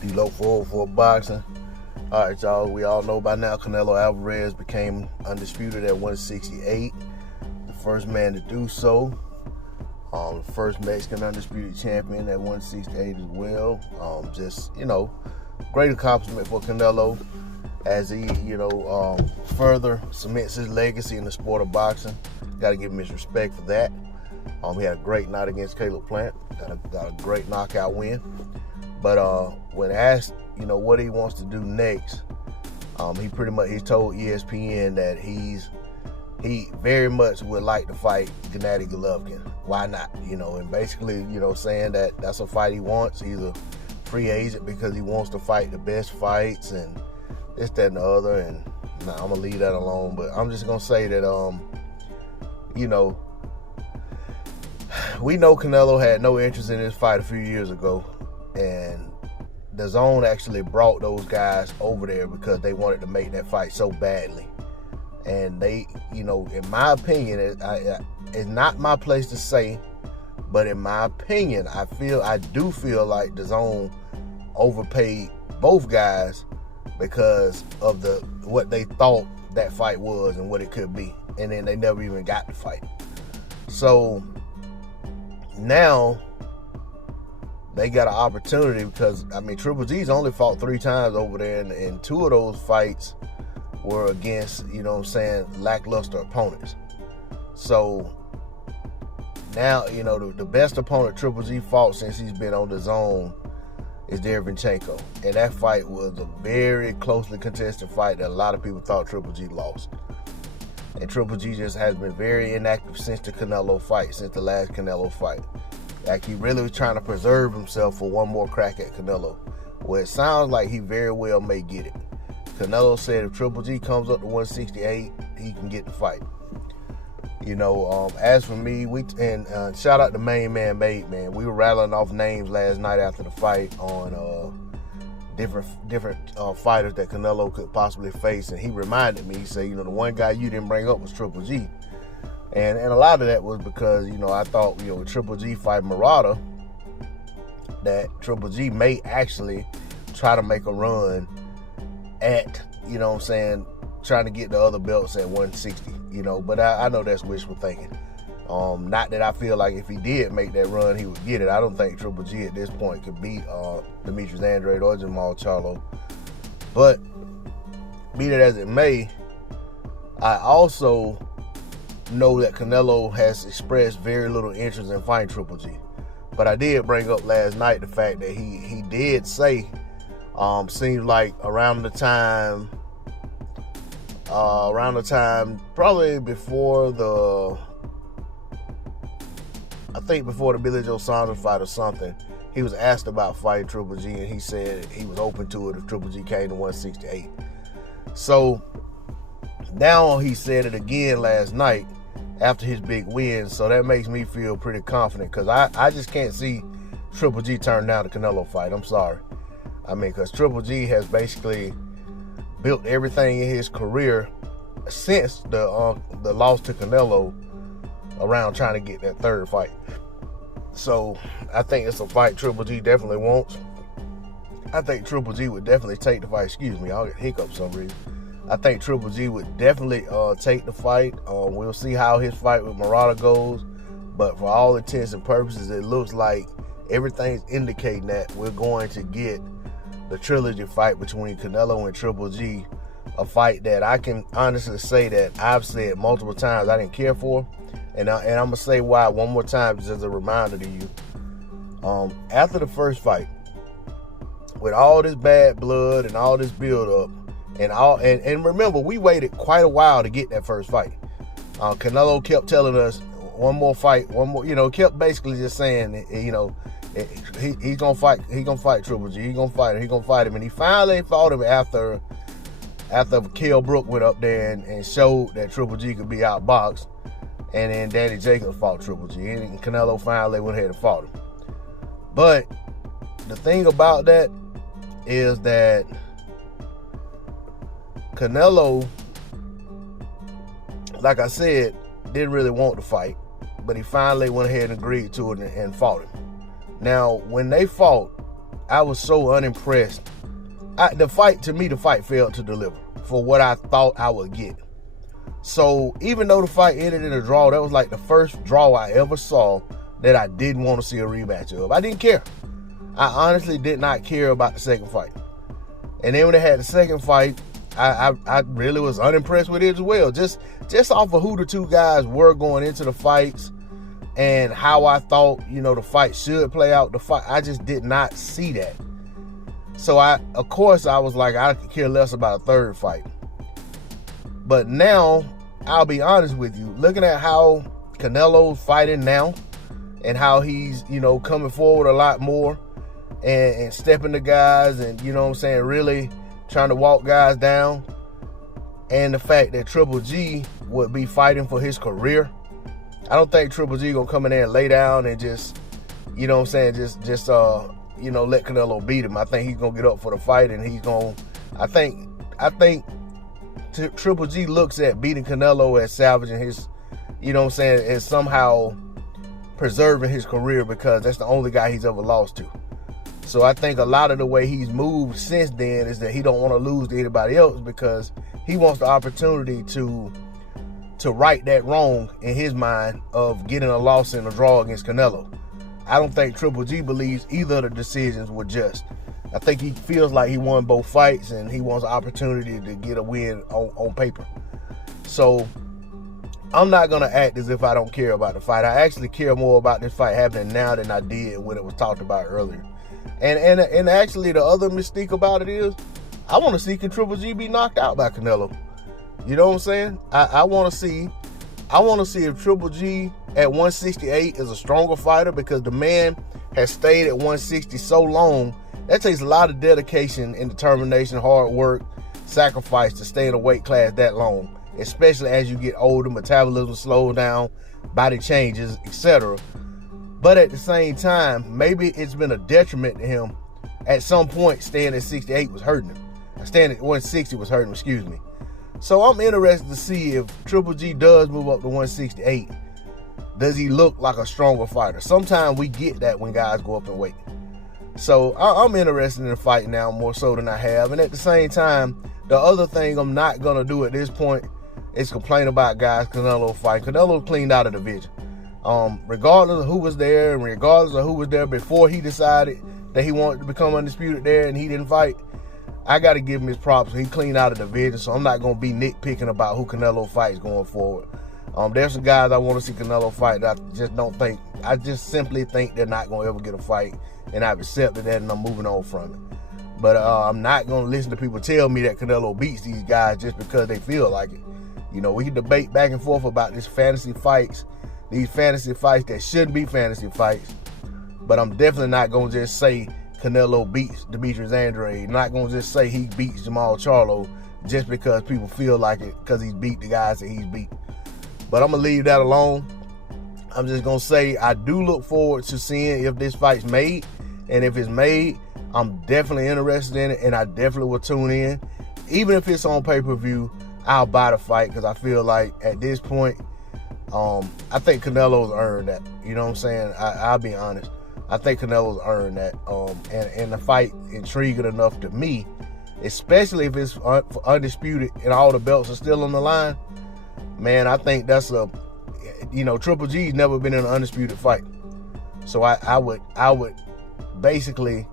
D-Lo 404 Boxing. All right, y'all. We all know by now Canelo Alvarez became undisputed at 168. The first man to do so. The first Mexican undisputed champion at 168 as well. Great accomplishment for Canelo as he, further cements his legacy in the sport of boxing. Got to give him his respect for that. He had a great night against Caleb Plant. Got a great knockout win. But when asked, what he wants to do next, he told ESPN that he very much would like to fight Gennady Golovkin. Why not? And basically, saying that that's a fight he wants. He's a free agent because he wants to fight the best fights and this, that, and the other. And I'm gonna leave that alone. But I'm just gonna say that, we know Canelo had no interest in this fight a few years ago, and the Zone actually brought those guys over there because they wanted to make that fight so badly. And they, in my opinion, it's not my place to say, but in my opinion, I do feel like the Zone overpaid both guys because of what they thought that fight was and what it could be, and then they never even got the fight. So now they got an opportunity because, Triple G's only fought 3 times over there, and 2 of those fights were against, lackluster opponents. So now, the best opponent Triple G fought since he's been on the Zone is Derevyanchenko. And that fight was a very closely contested fight that a lot of people thought Triple G lost. And Triple G just has been very inactive since the Canelo fight, since the last Canelo fight. Like, he really was trying to preserve himself for one more crack at Canelo. Well, it sounds like he very well may get it. Canelo said if Triple G comes up to 168, he can get the fight. As for me, shout out to Main Man Made, man. We were rattling off names last night after the fight on different fighters that Canelo could possibly face, and he reminded me, he said, the one guy you didn't bring up was Triple G. And a lot of that was because, I thought, with Triple G fight Murata, that Triple G may actually try to make a run at, trying to get the other belts at 160, but I know that's wishful thinking. Not that I feel like if he did make that run, he would get it. I don't think Triple G at this point could beat Demetrius Andrade or Jamal Charlo. But be that as it may, I also know that Canelo has expressed very little interest in fighting Triple G. But I did bring up last night the fact that he did say, seems like around the time probably before the Billy Joe Saunders fight or something, he was asked about fighting Triple G, and he said he was open to it if Triple G came to 168. So now he said it again last night after his big win, so that makes me feel pretty confident because I just can't see Triple G turn down the Canelo fight. I'm sorry. Because Triple G has basically built everything in his career since the loss to Canelo around trying to get that third fight. So I think it's a fight Triple G definitely wants. I think Triple G would definitely take the fight. Excuse me, I'll get hiccups for some reason. I think Triple G would definitely take the fight. We'll see how his fight with Murata goes. But for all intents and purposes, it looks like everything's indicating that we're going to get the trilogy fight between Canelo and Triple G, a fight that I can honestly say that I've said multiple times I didn't care for, and I'm gonna say why one more time just as a reminder to you. After the first fight, with all this bad blood and all this build up, and remember, we waited quite a while to get that first fight. Canelo kept telling us one more fight, kept basically just saying, he's gonna fight Triple G. He's gonna fight him. And he finally fought him after Kell Brook went up there and showed that Triple G could be outboxed. And then Danny Jacobs fought Triple G. And Canelo finally went ahead and fought him. But the thing about that is that Canelo, like I said, didn't really want to fight. But he finally went ahead and agreed to it and fought him. Now, when they fought, I was so unimpressed. The fight failed to deliver for what I thought I would get. So even though the fight ended in a draw, that was like the first draw I ever saw that I didn't want to see a rematch of. I didn't care. I honestly did not care about the second fight. And then when they had the second fight, I really was unimpressed with it as well. Just off of who the two guys were going into the fights and how I thought, the fight should play out. I just did not see that. So of course I was like, I could care less about a third fight. But now, I'll be honest with you, looking at how Canelo's fighting now and how he's, coming forward a lot more and stepping to guys and, really trying to walk guys down, and the fact that Triple G would be fighting for his career, I don't think Triple G gonna come in there and lay down and just, let Canelo beat him. I think he's gonna get up for the fight, and he's gonna, I think Triple G looks at beating Canelo as salvaging his, as somehow preserving his career, because that's the only guy he's ever lost to. So I think a lot of the way he's moved since then is that he don't want to lose to anybody else, because he wants the opportunity to right that wrong in his mind of getting a loss in a draw against Canelo. I don't think Triple G believes either of the decisions were just. I think he feels like he won both fights and he wants an opportunity to get a win on paper. So I'm not going to act as if I don't care about the fight. I actually care more about this fight happening now than I did when it was talked about earlier. And actually the other mystique about it is, I want to see can Triple G be knocked out by Canelo. You know what I'm saying? I want to see if Triple G at 168 is a stronger fighter, because the man has stayed at 160 so long. That takes a lot of dedication and determination, hard work, sacrifice to stay in a weight class that long, especially as you get older, metabolism slows down, body changes, etc. But at the same time, maybe it's been a detriment to him. At some point, staying at 68 was hurting him. Staying at 160 was hurting him, excuse me. So I'm interested to see if Triple G does move up to 168. Does he look like a stronger fighter? Sometimes we get that when guys go up in weight. So I'm interested in the fight now more so than I have. And at the same time, the other thing I'm not going to do at this point is complain about guys Canelo fight. Canelo cleaned out of the division. Regardless of who was there, and regardless of who was there before he decided that he wanted to become undisputed there and he didn't fight, I got to give him his props. He cleaned out of the division, so I'm not going to be nitpicking about who Canelo fights going forward. There's some guys I want to see Canelo fight that I just simply think they're not going to ever get a fight, and I've accepted that and I'm moving on from it. But I'm not going to listen to people tell me that Canelo beats these guys just because they feel like it. We can debate back and forth about these fantasy fights that shouldn't be fantasy fights, but I'm definitely not going to just say Canelo beats Demetrius Andrade. I'm not going to just say he beats Jamal Charlo just because people feel like it, because he's beat the guys that he's beat. But I'm going to leave that alone. I'm just going to say I do look forward to seeing if this fight's made, and if it's made, I'm definitely interested in it, and I definitely will tune in. Even if it's on pay-per-view, I'll buy the fight, because I feel like at this point, I think Canelo's earned that. You know what I'm saying? I'll be honest. I think Canelo's earned that. And the fight intriguing enough to me, especially if it's undisputed and all the belts are still on the line. Man, I think that's Triple G's never been in an undisputed fight. So I would basically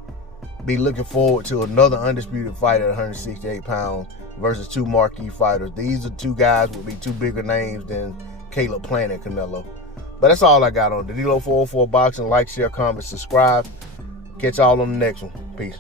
be looking forward to another undisputed fight at 168 pounds versus two marquee fighters. These are two guys would be two bigger names than Caleb Plant and Canelo. But that's all I got on the D-Lo 404 Boxing. Like, share, comment, subscribe. Catch y'all on the next one. Peace.